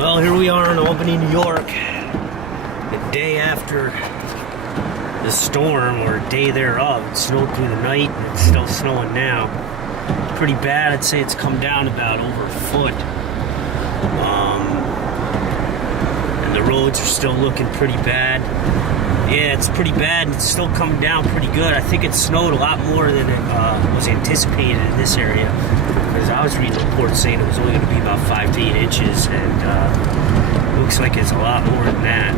Well, here we are in Albany, New York, the day after the storm, or day thereof. It snowed through the night, and it's still snowing now. Pretty bad. I'd say it's come down about over a foot. And the roads are still looking pretty bad. Yeah, it's pretty bad, and it's still coming down pretty good. I think it snowed a lot more than it was anticipated in this area, because I was reading reports saying it was only going to be about 5 to 8 inches, and looks like it's a lot more than that.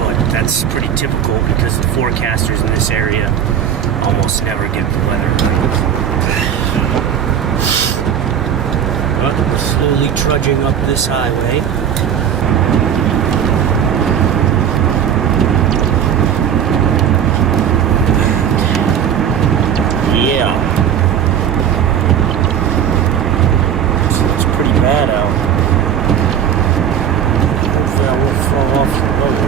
But that's pretty typical, because the forecasters in this area almost never get the weather right. But we're slowly trudging up this highway. Yeah. So it's pretty bad out. Hopefully I won't fall off the road.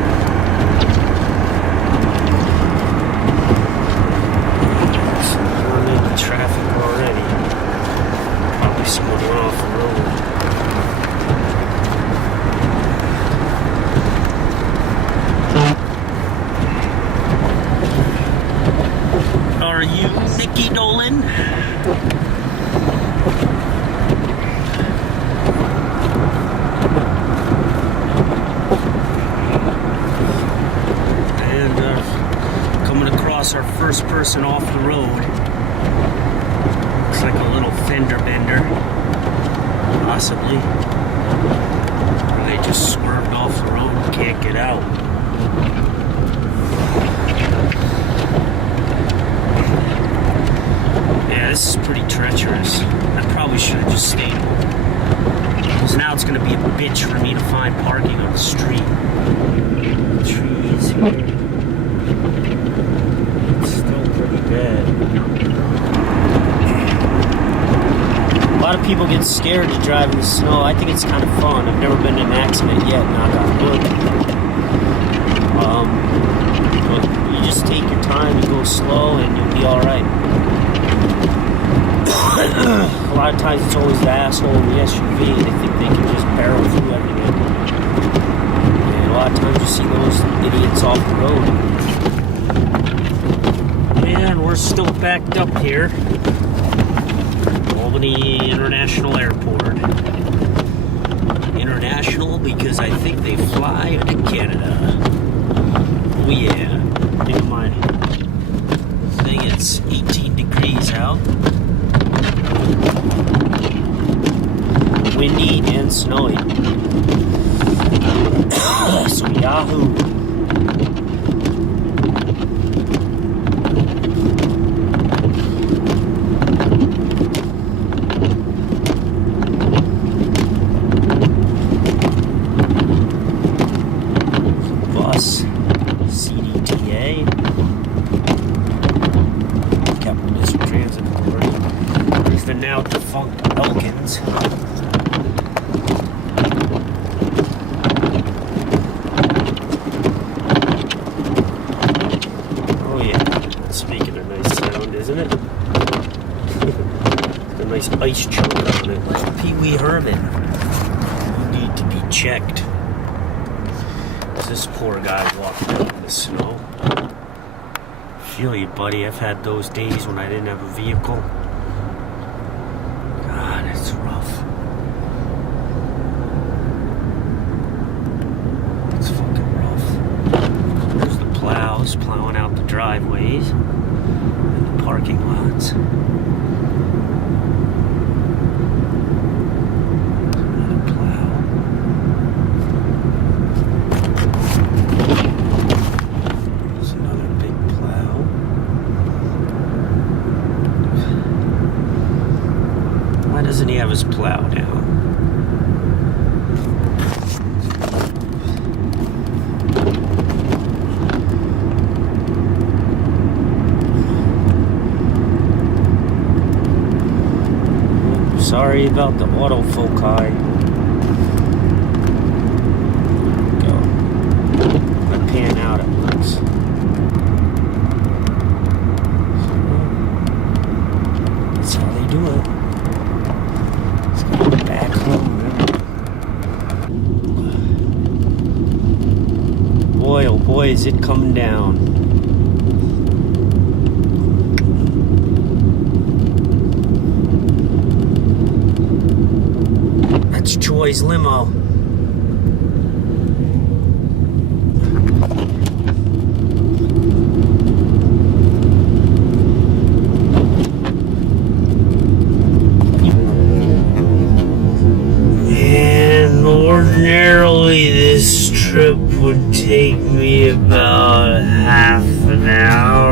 We're in the traffic already. Probably someone went off the road. Are you Nikki Nolan? And coming across our first person off the road. Looks like a little fender bender, possibly. Or they just swerved off the road and can't get out. Yeah, this is pretty treacherous. I probably should have just stayed home, because now it's going to be a bitch for me to find parking on the street. Trees here. It's still pretty bad. A lot of people get scared to drive in the snow. I think it's kind of fun. I've never been in an accident yet, knock on wood. But you just take your time, you go slow, and you'll be alright. A lot of times it's always the asshole in the SUV. They think they can just barrel through everything. And a lot of times you see those idiots off the road. Man, we're still backed up here. Albany International Airport. International because I think they fly to Canada. Oh yeah. I think my thing, it's 18 degrees out. Windy and snowy. So yahoo. Bus. CDTA. Capital District Transit Authority. There's the now defunct Elkins. Oh yeah, it's making a nice sound, isn't it? A nice ice chunk on it, like Pee Wee Herman. You need to be checked. This poor guy walking out in the snow. Feel you, buddy. I've had those days when I didn't have a vehicle. God, it's rough. It's fucking rough. There's the plows plowing out the driveways and the parking lots. Another plow. There's another big plow. Why doesn't he have his plow down? Sorry about the autofoci. Go. If I pan out, it works. That's how they do it. Let's go back home. boy, is it coming down. That's Troy's limo. And ordinarily this trip would take me about half an hour.